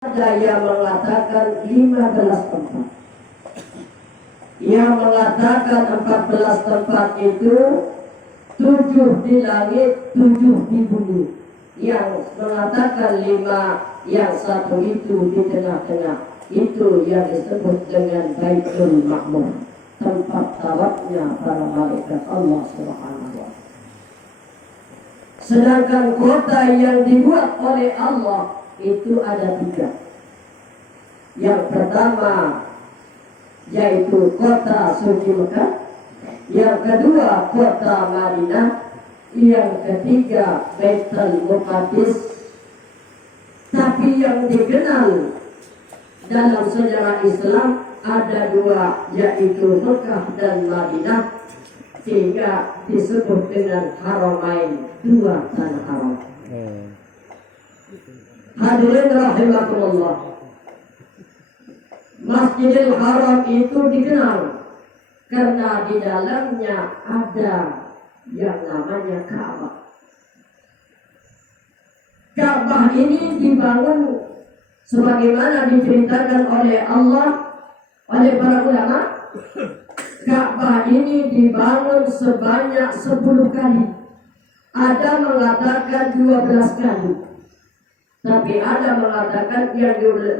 Ada yang mengatakan 15 tempat, yang mengatakan 14 tempat itu 7 di langit, 7 di bumi, yang mengatakan 5, yang 1 itu di tengah-tengah, itu yang disebut dengan Baitul Ma'mur, tempat tawafnya para malaikat Allah Subhanahu wa ta'ala. Sedangkan kota yang dibuat oleh Allah itu ada 3. Yang pertama yaitu kota suci Mekah, yang kedua kota Madinah, yang ketiga Baitul Muqaddis. Tapi yang dikenal dalam sejarah Islam ada 2, yaitu Mekah dan Madinah, sehingga disebut dengan Haramain, 2 tanah haram. Hadirin rahimakumullah, Masjidil Haram itu dikenal karena di dalamnya ada yang namanya Ka'bah. Ka'bah ini dibangun sebagaimana diceritakan oleh Allah, oleh para ulama. Ka'bah ini dibangun sebanyak 10 kali. Ada mengatakan 12 kali. Tapi ada mengatakan yang 2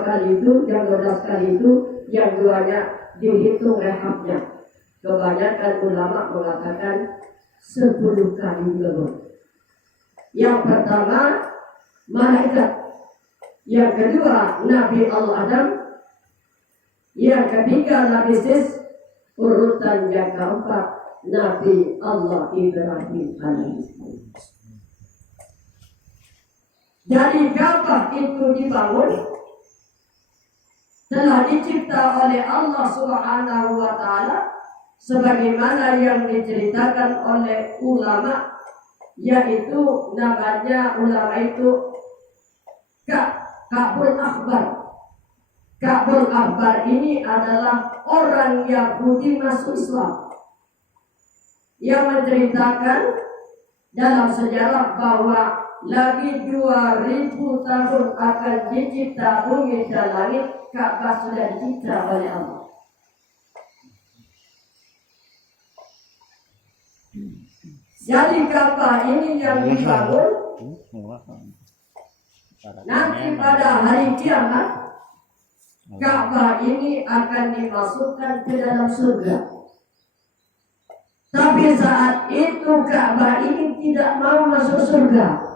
kali itu, yang 12 kali itu, yang 2-nya dihitung rehabnya. Kebanyakan ulama mengatakan 10 kali lebih. Yang pertama malaikat, yang kedua Nabi Adam, yang ketiga Nabi Sis, urutan yang keempat Nabi Allah Ibrahim alaihissalam. Jadi Ka'bah itu dibangun telah dicipta oleh Allah Subhanahu wa ta'ala sebagaimana yang diceritakan oleh ulama, yaitu namanya ulama itu Ka'bul Akhbar. Ka'bul Akhbar ini adalah orang Yahudi masuk Islam yang menceritakan dalam sejarah bahwa lagi 2000 tahun akan dicipta bumi dan langit. Ka'bah sudah dicipta oleh Allah. Jadi Ka'bah ini yang dibangun nanti pada hari kiamat. Ka'bah ini akan dimasukkan ke dalam surga. Tapi saat itu Ka'bah ini tidak mau masuk surga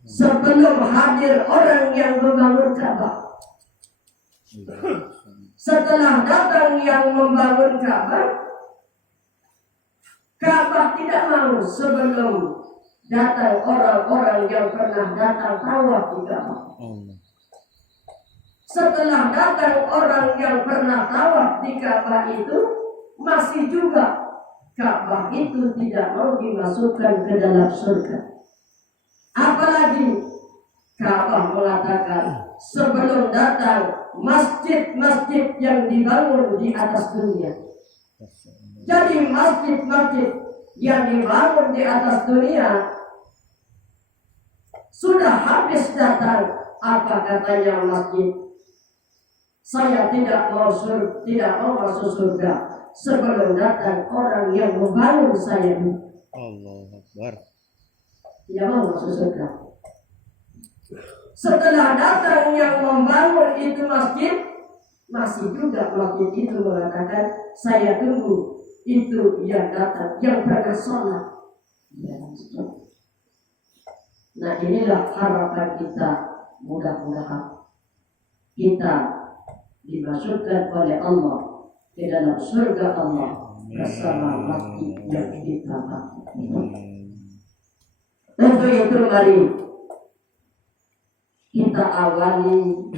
sebelum hadir orang yang membangun Ka'bah. Setelah datang yang membangun Ka'bah, Ka'bah tidak mau sebelum datang orang-orang yang pernah datang tawaf di Ka'bah. Setelah datang orang yang pernah tawaf di Ka'bah itu, masih juga Ka'bah itu tidak mau dimasukkan ke dalam surga. Apalagi Ka'bah mengatakan sebelum datang masjid-masjid yang dibangun di atas dunia. Jadi masjid-masjid yang dibangun di atas dunia sudah habis datang. Apa katanya masjid? Saya tidak mau masuk surga sebelum datang orang yang membangun saya. Allahu Akbar. Tidak mau masuk surga. Setelah datang yang membangun itu masjid, masih juga masjid itu mengatakan saya tunggu itu yang datang, yang pernah sholat. Nah, inilah harapan kita, mudah-mudahan kita dimasukkan oleh Allah ke dalam surga Allah bersama masjid yang kita bangun. Untuk itu mari kita awali,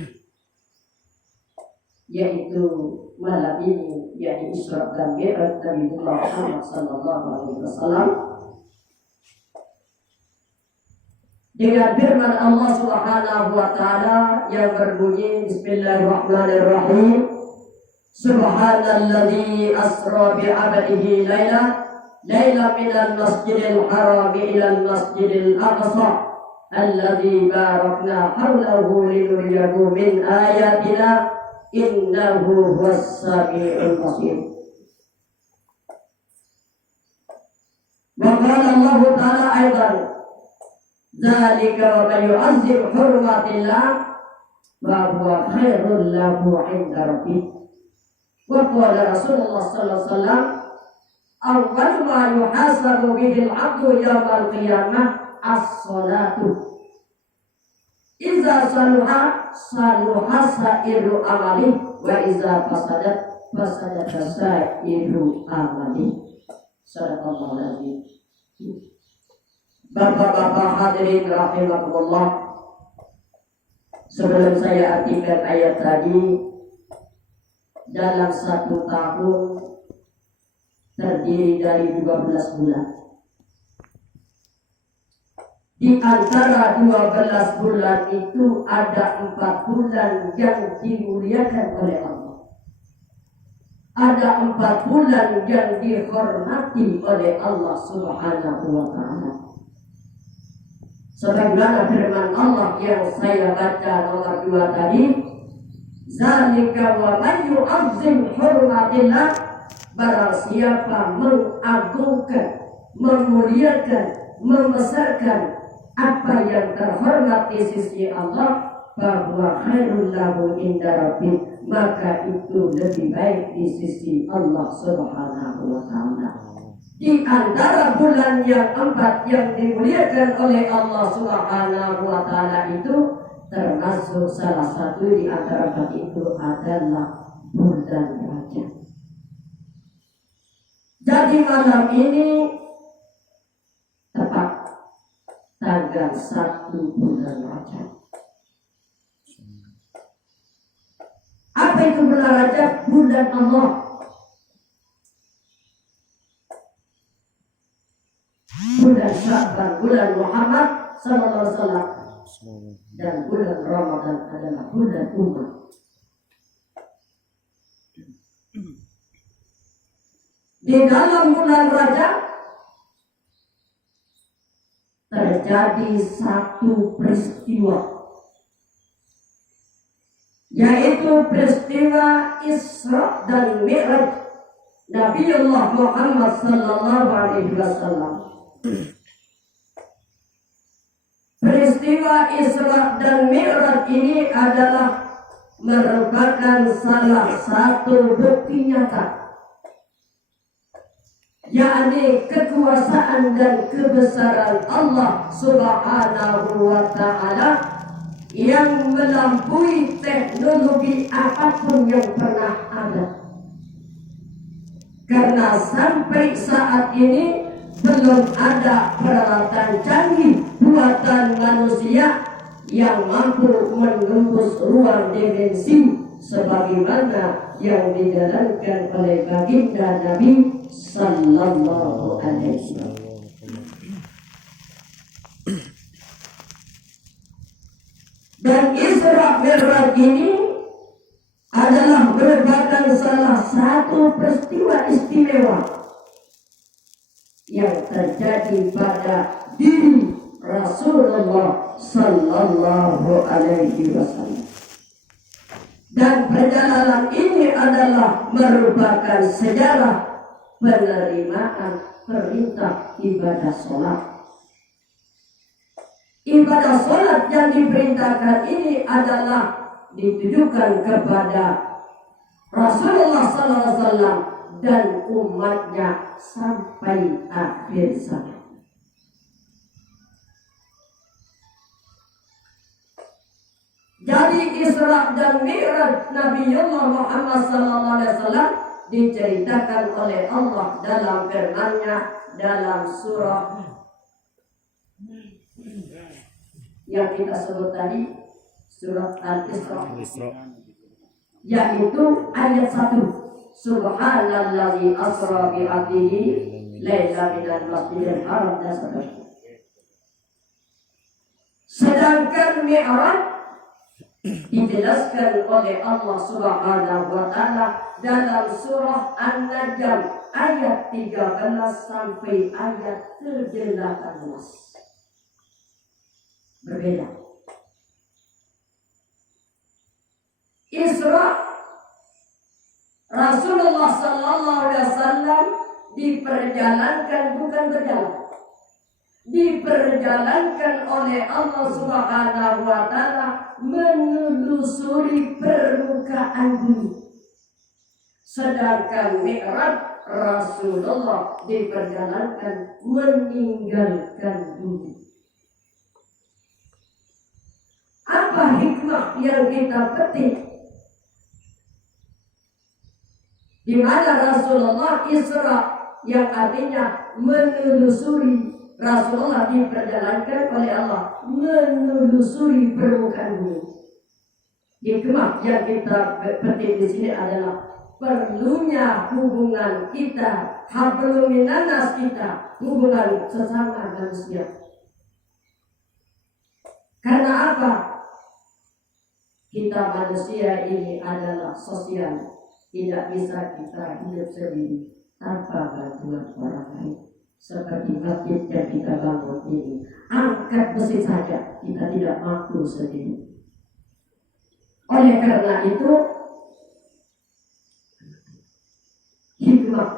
yaitu malam ini, yaitu Isra dan Mi'raj Nabi Muhammad sallallahu alaihi wasallam, dengan firman Allah Subhanahu wa ta'ala yang berbunyi Bismillahirrahmanirrahim. Subhanalladzi asra bi 'abdihi laila minal masjidil haram ilal masjidil aqsa alladzi barakna haulahu linuriyahu min ayatina innahu huwas samiul basir. Wa qala Allah ta'ala aidan dzalika wa man yu'azzim hurmatillah wa huwa khairul lahu 'inda rabbih. Wa qala Rasulullah sallallahu alaihi wasallam awwal ma yuhasabu bihi al-'abdu yawmal qiyamah as-salatu. Iza saluha saluha sa'iru amali wa iza fasadat fasadat sa'iru amali. Sadaqallahu alazim. Bapak-bapak hadirin rahimakumullah, sebelum saya artikan ayat tadi, dalam 1 tahun terdiri dari 12 bulan. Di antara 12 bulan itu ada 4 bulan yang dimuliakan oleh Allah. Ada 4 bulan yang dihormati oleh Allah Subhanahu wa ta'ala. Sebagaimana firman Allah yang saya baca nomor 2 tadi, zalika wa man yu'azzim hurmatillah, barang siapa mengagungkan, memuliakan, membesarkan apa yang terhormat di sisi Allah, bahwa khairul lahu inda rabbih, maka itu lebih baik di sisi Allah Subhanahu wa ta'ala. Di antara bulan yang 4 yang dimuliakan oleh Allah Subhanahu wa ta'ala itu, termasuk salah satu di antara 4 itu adalah bulan Rajab. Jadi malam ini tepat tanggal 1 bulan Rajab. Apa itu bulan Rajab? Bulan Allah. Bulan Sya'ban, bulan Muhammad sallallahu alaihi wasallam. Dan bulan Ramadan adalah bulan umat. Di dalam bulan Rajab terjadi satu peristiwa, yaitu peristiwa Isra dan Mi'raj Nabiullah Muhammad sallallahu alaihi wasallam. Peristiwa Isra dan Mi'raj ini adalah merupakan salah satu bukti nyata, yakni kekuasaan dan kebesaran Allah Subhanahu wa ta'ala yang melampaui teknologi apapun yang pernah ada. Karena sampai saat ini belum ada peralatan canggih buatan manusia yang mampu menembus ruang dimensi sebagaimana yang dijalankan oleh baginda Nabi sallallahu alaihi wasallam. Dan Isra Mi'raj ini adalah merupakan salah satu peristiwa istimewa yang terjadi pada diri Rasulullah sallallahu alaihi wasallam. Dan perjalanan ini adalah merupakan sejarah penerimaan perintah ibadah sholat. Ibadah sholat yang diperintahkan ini adalah ditujukan kepada Rasulullah sallallahu alaihi wasallam dan umatnya sampai akhir zaman. Jadi Isra dan Mi'raj Nabiullah Muhammad sallallahu alaihi wasallam diceritakan oleh Allah dalam firman-Nya dalam surah yang kita sebut tadi, surat Al-Isra, yaitu ayat 1. Subhanallazi asra bi 'abdihi laila minal masjidil haram dan seterusnya. Sedangkan Mi'raj dijelaskan oleh Allah Subhanahu wa ta'ala dalam surah An-Najm ayat 13 sampai ayat ke-18. berbeda. Isra, Rasulullah Sallallahu Alaihi Wasallam diperjalankan, bukan berjalan, diperjalankan oleh Allah Subhanahu Wa Taala menelusuri permukaan bumi. Sedangkan Mi'raj, Rasulullah diperjalankan meninggalkan bumi. Apa hikmah yang kita petik? Di mana Rasulullah Isra, yang artinya menelusuri, Rasulullah diperjalankan oleh Allah menelusuri permukaan bumi. Hikmah yang kita petik di sini adalah perlunya hubungan kita, hablum minanas kita, hubungan sesama manusia. Karena apa? Kita manusia ini adalah sosial. Tidak bisa kita hidup sendiri tanpa bantuan orang lain. Seperti masjid yang kita bangun ini, angkat besi saja kita tidak mampu sendiri. Oleh karena itu, hikmah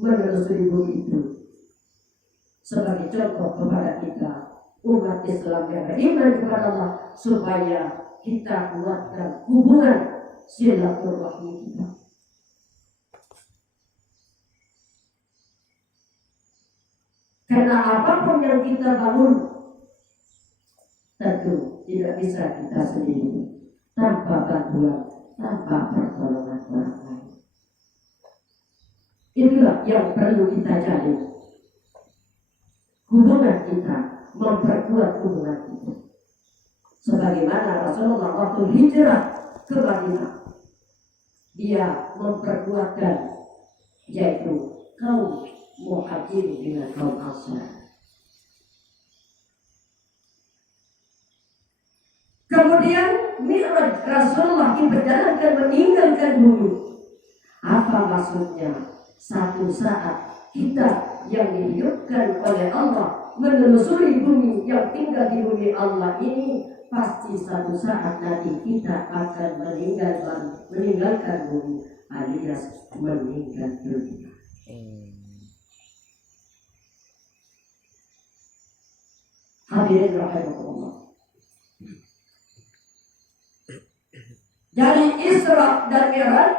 menelusuri bumi itu sebagai contoh kepada kita umat Islam yang beriman kepada Allah, supaya kita kuatkan hubungan silaturahmi kita. Karena apapun yang kita bangun tentu tidak bisa kita sendiri, tanpa bantuan, tanpa pertolongan orang lain. Itulah yang perlu kita jalin. Hubungan kita, memperkuat hubungan kita. Sebagaimana Rasulullah waktu hijrah ke Madinah, dia memperkuatkan, yaitu kaum Muhajirin dengan kaum Ansar. Kemudian Mi'raj, Rasulullah diperjalankan meninggalkan bumi. Apa maksudnya? Satu saat kita yang dihidupkan oleh Allah menelusuri bumi, yang tinggal di bumi Allah ini, pasti satu saat nanti kita akan meninggalkan bumi, alias meninggal dunia. Hadirin rahimahullah. Dari Isra dan Mi'raj,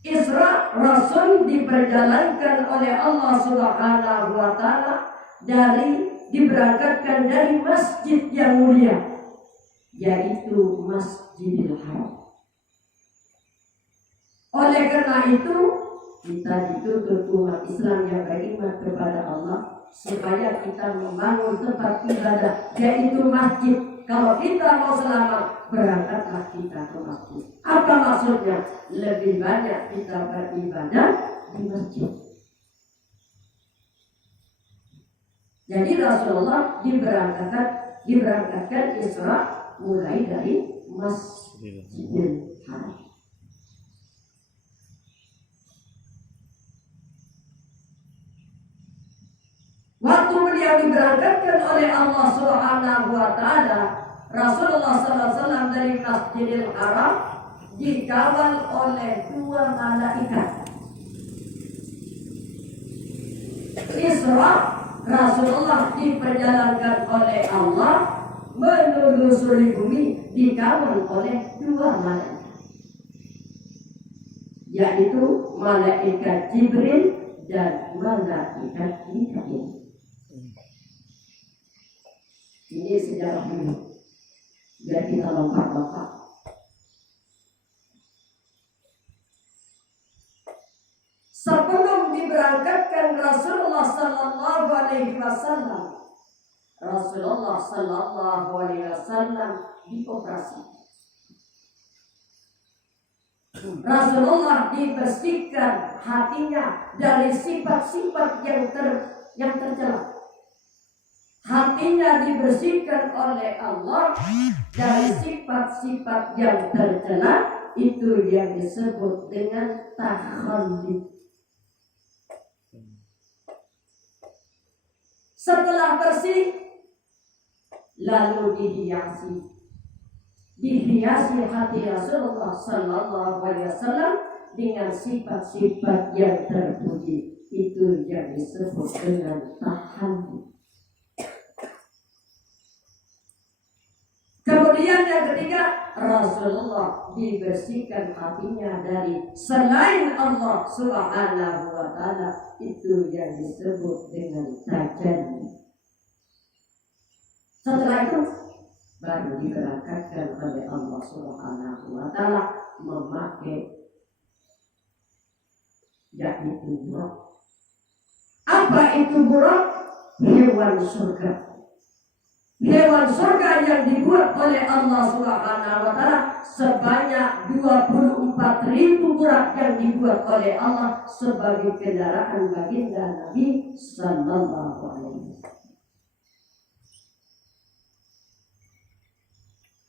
Isra, Rasul diperjalankan oleh Allah Subhanahu Wa Taala diberangkatkan dari masjid yang mulia, yaitu Masjidil Haram. Oleh karena itu, kita dituntut umat Islam yang beriman kepada Allah supaya kita membangun tempat ibadah, yaitu masjid. Kalau kita mau selamat, berangkatlah kita ke masjid. Apa maksudnya? Lebih banyak kita beribadah di masjid. Jadi Rasulullah diberangkatkan Isra mulai dari Masjidil Haram. Waktu beliau diberangkatkan oleh Allah Subhanahu Wa Taala, Rasulullah SAW dari Masjidil Haram dikawal oleh 2 malaikat. Isra, Rasulullah diperjalankan oleh Allah menelusuri bumi, dikawal oleh 2 malaikat, yaitu malaikat Jibril dan malaikat Mikail. Ini sejarah dulu, biar kita lengkap-lengkap. Sebelum diberangkatkan Rasulullah Sallallahu Alaihi Wasallam, Rasulullah Sallallahu Alaihi Wasallam dioperasi. Rasulullah dibersihkan hatinya dari sifat-sifat yang tercela. Hatinya dibersihkan oleh Allah dari sifat-sifat yang tercela, itu yang disebut dengan takhallud. Setelah bersih, lalu dihiasi hati Rasulullah Sallallahu Alaihi Wasallam dengan sifat-sifat yang terpuji. Itu yang disebut dengan tahalli. Kemudian yang ketiga, Rasulullah dibersihkan hatinya dari selain Allah Subhanahu wa Ta'ala. Itu yang disebut dengan tajalli. Setelah itu baru diberangkatkan oleh Allah Subhanahu wa Ta'ala memakai yaitu buraq. Apa itu buraq? Hewan surga. Hewan surga yang dibuat oleh Allah Subhanahu wa Ta'ala sebanyak 24.000 buraq yang dibuat oleh Allah sebagai kendaraan baginda Nabi Sallallahu Alaihi Wasallam.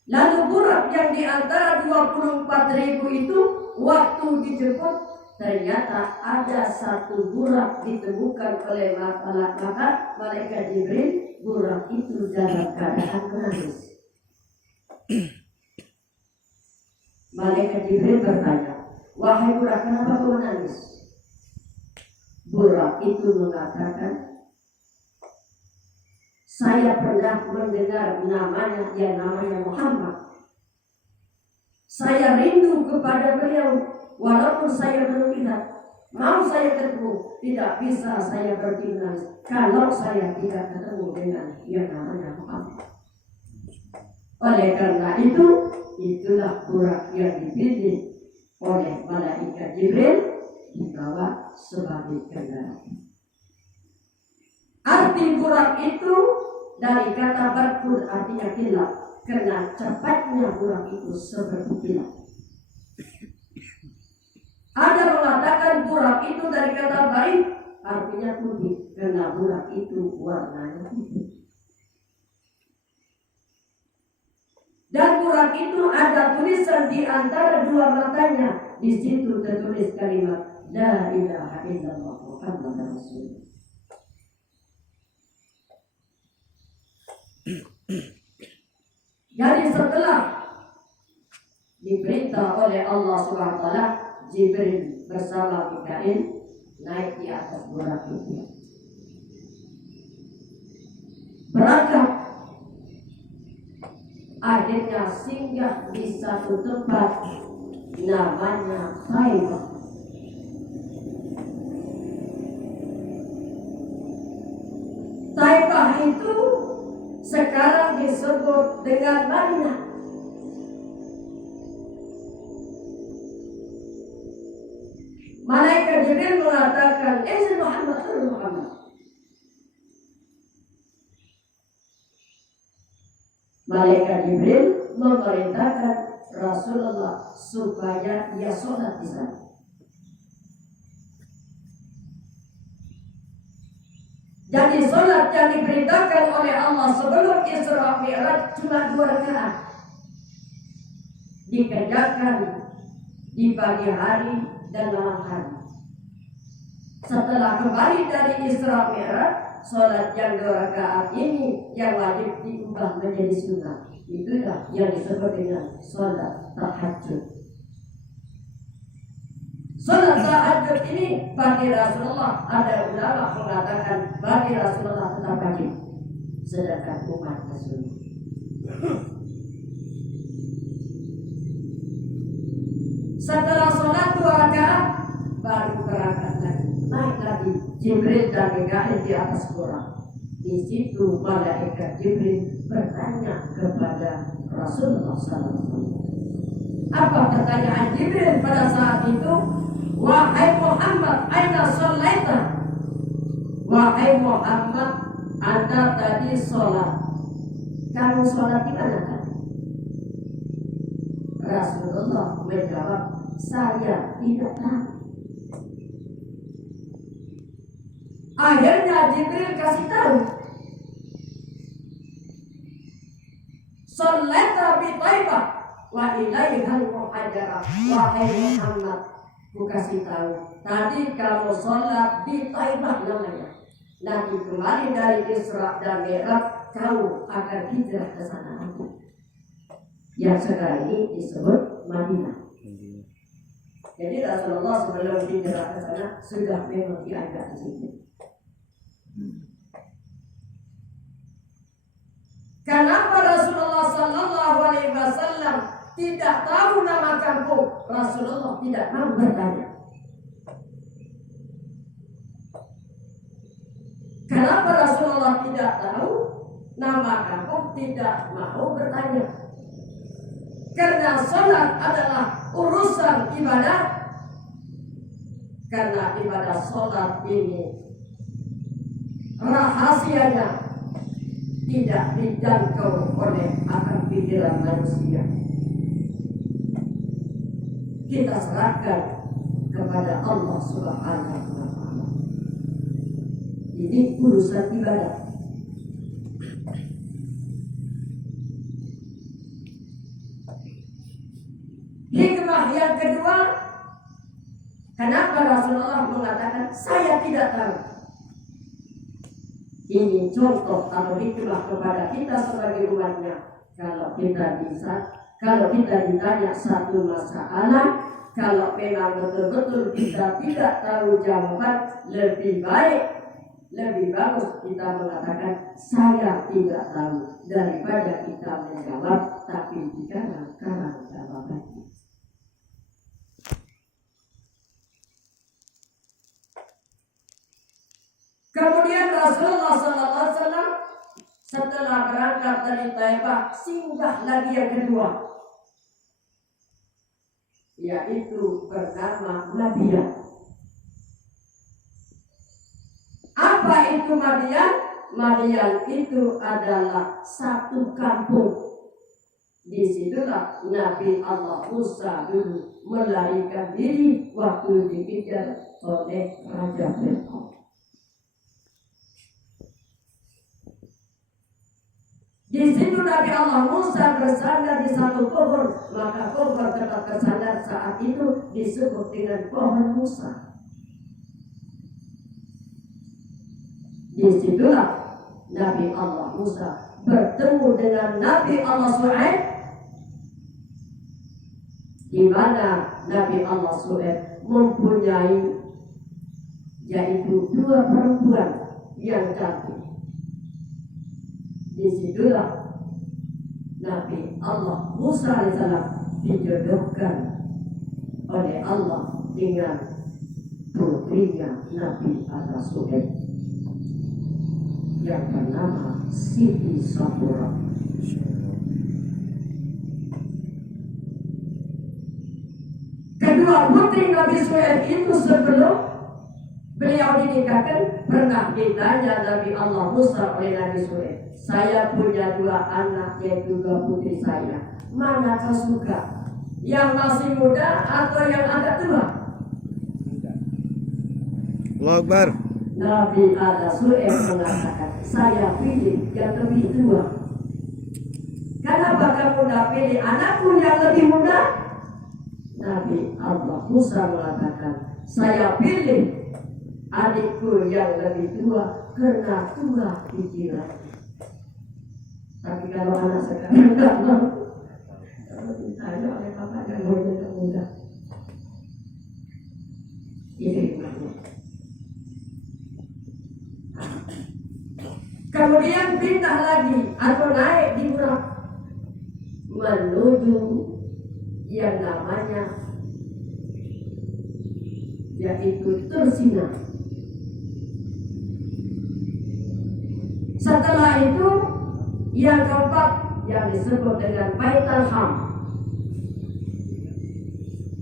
Lalu buraq yang di antara 24.000 itu waktu dijemput ternyata ada satu buraq ditemukan oleh malaikat Jibril. Buraq itu dalam keadaan menangis. Malaikat Jibril bertanya, wahai buraq, kenapa kau menangis? Buraq itu mengatakan, saya pernah mendengar namanya yang namanya Muhammad. Saya rindu kepada beliau, walaupun saya belum lihat. Mau saya ketemu, tidak bisa saya berhenti menangis kalau saya tidak ketemu dengan yang namanya Muhammad. Oleh karena itu, itulah buraq yang dipilih oleh malaikat Jibril dibawa sebagai kendaraan. Arti buraq itu dari kata barqun, artinya kilat, karena cepatnya buraq itu seperti kilat. Ada mengatakan buraq itu dari kata baik, artinya putih, karena buraq itu warnanya putih. Dan buraq itu ada tulisan di antara dua matanya. Di situ tertulis kalimat La ilaha illallah Muhammadur Rasulullah. Jadi setelah diperintah oleh Allah SWT, Jibril bersama Mikail naik di atas buraq itu. Berangkat. Akhirnya singgah di satu tempat namanya Taibah. Taibah itu sekarang disebut dengan Madinah. Malaikat Jibril mengatakan, Muhammad. Malaikat Jibril memerintahkan Rasulullah supaya ia sholat di sana. Jadi sholat yang diperintahkan oleh Allah sebelum Isra Mi'raj cuma 2 rakaat. Dikerjakan di pagi hari dan malam hari. Setelah kembali dari Isra Mi'raj, sholat yang 2 rakaat ini yang wajib diubah menjadi sunnah. Itulah yang disebut dengan sholat tahajud. Sholat tahajud ini bagi Rasulullah, ada ulama mengatakan bagi Rasulullah tetap wajib, sedangkan umat Rasulullah. Setelah sholat 2 rakaat baru berangkat lagi, naik lagi Jibril dan Mikail di atas buraq. Di situ malaikat Jibril bertanya kepada Rasulullah SAW. Apa pertanyaan Jibril pada saat itu? Wahai Muhammad, aina sholaita? Wahai Muhammad, Anda tadi sholat. Kamu sholat di mana tadi? Rasulullah menjawab, saya tidak tahu. Akhirnya Jibril kasih tahu, sholaita bi Taibah wa ilaihal muhajarah. Wahai Muhammad, ku kasih tahu, tadi kamu sholat di Taibah namanya. Nanti kembali dari Isra dan Mi'raj jauh agar hijrah ke sana lagi. Yang sekarang ini disebut Madinah. Jadi Rasulullah sebelum hijrah ke sana sudah memang diajak di situ. Kenapa Rasulullah Sallallahu Alaihi Wasallam tidak tahu nama kampung? Rasulullah tidak mau bertanya. Kenapa Rasulullah tidak tahu nama kampung? Tidak mau bertanya. Karena sholat adalah urusan ibadah. Karena ibadah sholat ini rahasianya tidak dijangkau oleh akal pikiran manusia. Kita serahkan kepada Allah Subhanahu wa Ta'ala. Ini urusan ibadah. Hikmah yang kedua, kenapa Rasulullah mengatakan saya tidak tahu? Ini contoh atau hikmah kepada kita sebagai umatnya. Kalau kita ditanya satu masalah, kalau memang betul-betul kita tidak tahu jawaban, lebih bagus kita mengatakan saya tidak tahu daripada kita menjawab tapi dikarenakan jawabannya. Kemudian Rasulullah SAW setelah berangkat dari Taifah singgah lagi yang kedua, yaitu bernama Madian. Apa itu Madian? Madian itu adalah satu kampung. Disitulah Nabi Allah Musa dulu melarikan diri waktu dikejar oleh Raja Fir'aun. Di situ Nabi Allah Musa bersandar di satu pohon, maka pohon tetap bersandar saat itu disebut dengan pohon Musa. Disitulah Nabi Allah Musa bertemu dengan Nabi Allah Shu'aib, di mana Nabi Allah Shu'aib mempunyai yaitu dua perempuan yang cantik. Disitulah Nabi Allah Musa alaihissalam dijodohkan oleh Allah dengan putrinya Nabi Allah Shu'aib yang bernama Siti Safura. Kedua putri Nabi Shu'aib itu sebelum beliau dinikahkan pernah ditanya Nabi Allah Musa oleh Nabi Shu'aib, saya punya dua anak yaitu dua putri saya, mana kau suka? Yang masih muda atau yang agak tua? Allahu Akbar. Nabi Allah Shu'aib mengatakan, saya pilih yang lebih tua. Kenapa kamu tidak pilih anakku yang lebih muda? Nabi Allah Musa mengatakan, saya pilih adikku yang lebih tua karena tua pikiran. Tapi kalau anak sekarang tidak mau, kalau ditanya oleh bapaknya maunya muda. Ini hikmahnya. Kemudian pindah lagi atau naik di Burak menuju yang namanya yaitu Tursina. Setelah itu yang keempat yang disebut dengan Baitul Ham.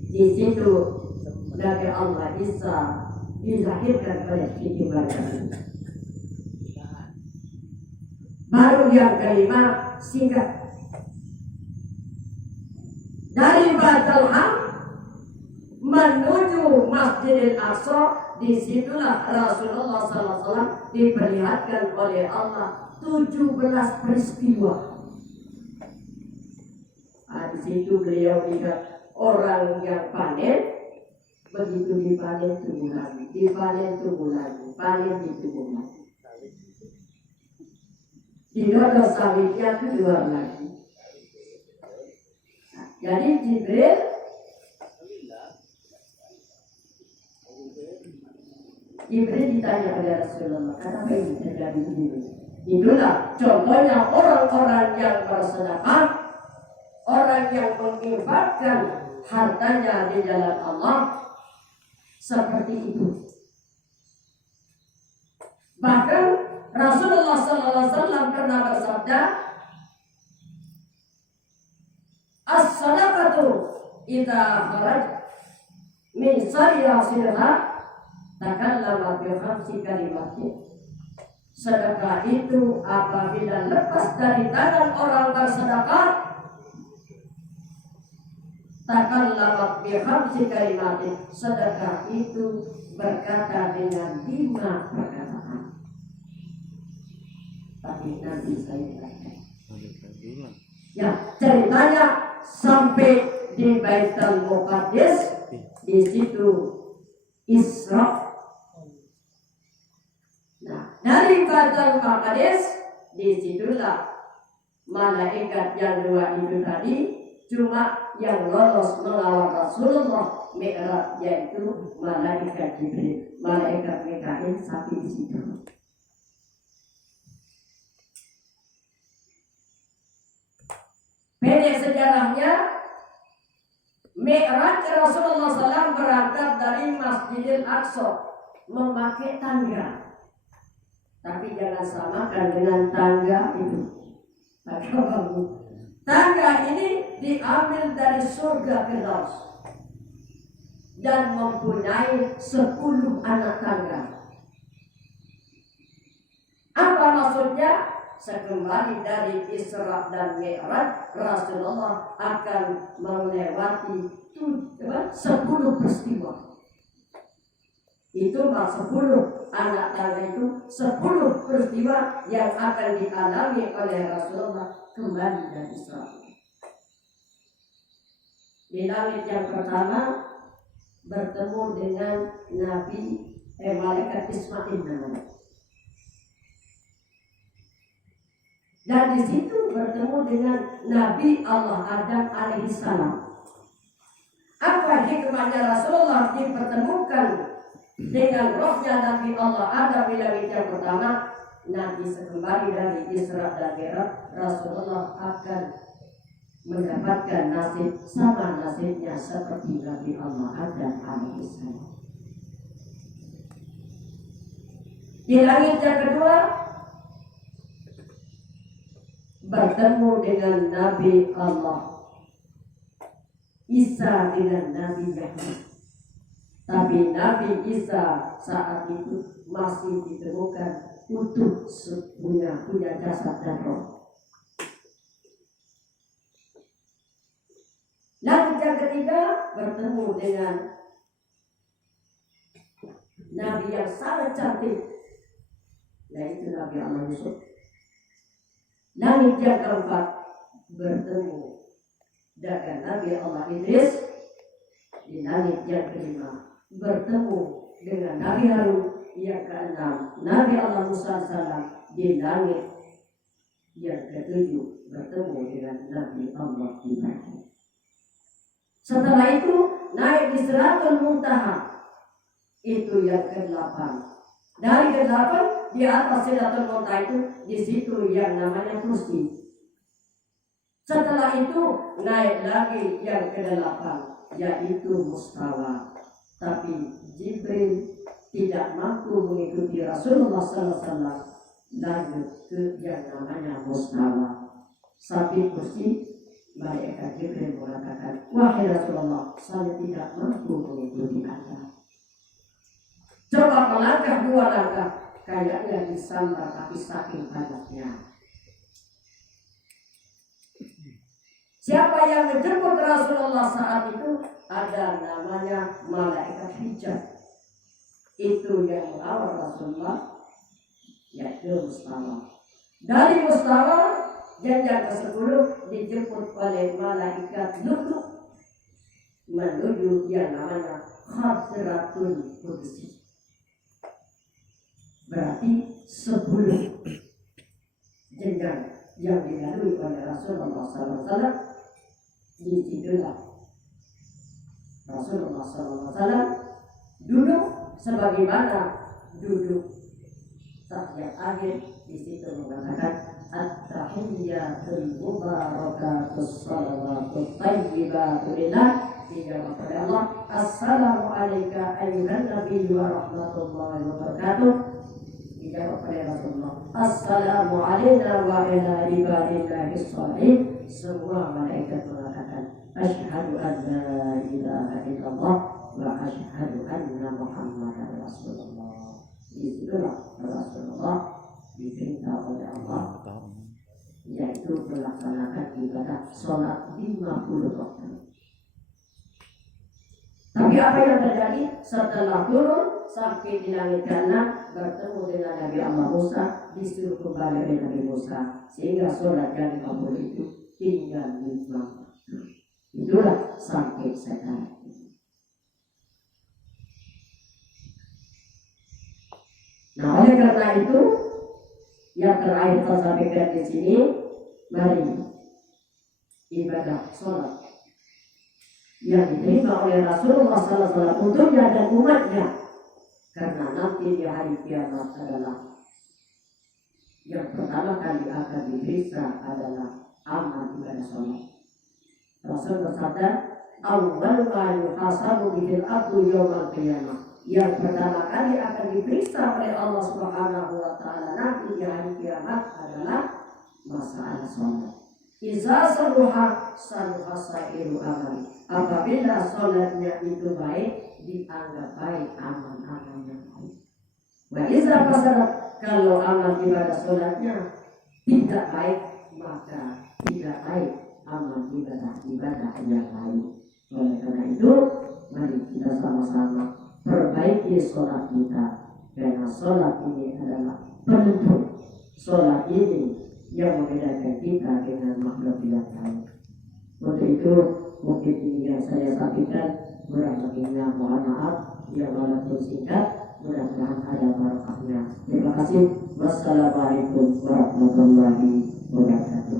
Di situ Nabi Allah Isa dilahirkan oleh Siti Maryam. Baru yang kelima singkat dari Baitul Ham menuju Masjidil Aqsa. Disitulah Rasulullah SAW diperlihatkan oleh Allah 17 peristiwa. Di situ beliau lihat orang yang panen, begitu dipanen tumbuh lagi, dipanen tumbuh lagi, panen tumbuh lagi. Di Didodol sawitnya keluar lagi. Nah, jadi Jibril ditanya kepada Rasulullah, kenapa ini terjadi begini? Itulah contohnya orang-orang yang bersedekah, orang yang menginfakkan hartanya di jalan Allah seperti itu. Bahkan Rasulullah SAW pernah bersabda, as-sadaqatu idza kharaj min sariyatilha takallama bi khamsi kalimatin. Sedekah itu apabila lepas dari tangan orang bersedekah, takallama bi khamsi kalimatin. Sedekah itu berkata dengan 5 perkataan. Tapi nanti saya jelaskan. Ya, ceritanya sampai di Baitul Muqaddis, di situ Isra. Nah, dari Baitul Muqaddis disitulah malaikat yang 2 itu tadi, cuma yang lolos mengawal Rasulullah Mi'raj yaitu malaikat Jibril, malaikat Mikail sampai di situ. Pendek sejarahnya, Mi'raj Rasulullah SAW berangkat dari Masjidil Aqsa memakai tangga. Tapi jangan samakan dengan tangga itu. Tangga ini diambil dari surga Firdaus dan mempunyai 10 anak tangga. Apa maksudnya? Sekembali dari Isra dan Mi'raj, Rasulullah akan melewati 10 peristiwa. Itu 10 anak tangga itu 10 peristiwa yang akan dialami oleh Rasulullah kembali dari Isra. Di langit yang pertama bertemu dengan malaikat Ismail namanya. Dan di situ bertemu dengan Nabi Allah Adam alaihissalam. Apa hikmahnya Rasulullah dipertemukan dengan rohnya Nabi Allah Adam di langit yang pertama? Nanti sekembali dari Isra dan Mi'raj, Rasulullah akan mendapatkan nasib sama nasibnya seperti Nabi Allah Adam alaihissalam. Di langit yang kedua bertemu dengan Nabi Allah Isa dengan Nabi Yahya. Tapi Nabi Isa saat itu masih ditemukan utuh, punya jasad dan roh. Langit yang ketiga bertemu dengan Nabi yang sangat cantik, yaitu Nabi Allah Yusuf. Langit yang keempat bertemu dengan Nabi Allah Idris. Di langit yang kelima bertemu dengan Nabi Harun. Yang keenam Nabi Allah Musa salam. Di langit yang ketujuh bertemu dengan Nabi Allah Ibrahim. Setelah itu naik di Sidratul Muntaha. Itu yang ke-8. Dari ke-8 di atas Sidratul Muntaha itu, di situ yang namanya kursi. Setelah itu naik lagi yang ke-8, yaitu mustawa. Tapi Jibril tidak mampu mengikuti Rasulullah SAW lanjut ke yang namanya mustawa. Sampai kursi, malaikat Jibril mengatakan, wahai Rasulullah, saya tidak mampu mengikuti Anda. Coba melangkah 2 langkah, kayaknya disambar tapi saking banyaknya. Siapa yang menjemput Rasulullah saat itu? Ada namanya malaikat hijab. Itu yang mengawal Rasulullah, yaitu mustawa. Dari mustawa, jenjang ke-10 dijemput oleh malaikat Lutu menuju yang namanya Hadratul Qudsi. Berarti 10 jenjang yang dilalui oleh Rasulullah SAW. Disitulah Rasulullah SAW duduk sebagaimana duduk tahiyat akhir. Di situ mengatakan at-tahiyyatul mubarakatus salawatut thayyibatu lillah. Dijawab oleh Allah, assalamu alayka ayyuhan nabiyyu wa rahmatullahi wa barakatuh. Dijawab oleh Rasulullah, assalamu alayna wa ala ibadillahis shalihin. Semua malaikat mengatakan asyhadu an la ilaha illallah wa asyhadu anna muhammadar rasulullah. Disitulah Rasulullah diperintah oleh Allah, yaitu melaksanakan ibadah sholat 50 rakaat. Tapi apa yang terjadi setelah turun sampai di langit kanan bertemu dengan Nabi Allah Musa, disuruh kembali oleh Nabi Musa, sehingga sholat yang 50 itu tinggal 5. Itulah sampai sekarang. Nah, oleh karena itu yang terakhir saya sampaikan di sini, mari ibadah sholat yang diterima oleh Rasulullah SAW untuknya dan umatnya, karena nanti di hari kiamat adalah yang pertama kali akan diperiksa adalah amal ibadah sholat. Rasul bersabda, awwal ma yuhasabu bihil abdu yawmal qiyamah. Yang pertama kali akan diperiksa oleh Allah Subhanahu wa taala nanti di hari kiamat adalah masalah sholat. Iza saluha saluha sairu amali. Apabila sholatnya itu baik, dianggap baik amal-amal yang baik. Wa iza fasadat, kalau amal ibadah sholatnya tidak baik, maka tidak baik amal ibadah yang lain. Oleh karena itu, mari kita sama-sama perbaiki sholat kita, karena sholat ini adalah penentu. Sholat ini yang membedakan kita dengan makhluk yang lain. Untuk itu mungkin ini yang saya sampaikan, kurang lebihnya mohon maaf, yang walaupun singkat, mudah-mudahan ada barokahnya. Terima kasih. Wassalamualaikum warahmatullahi wabarakatuh.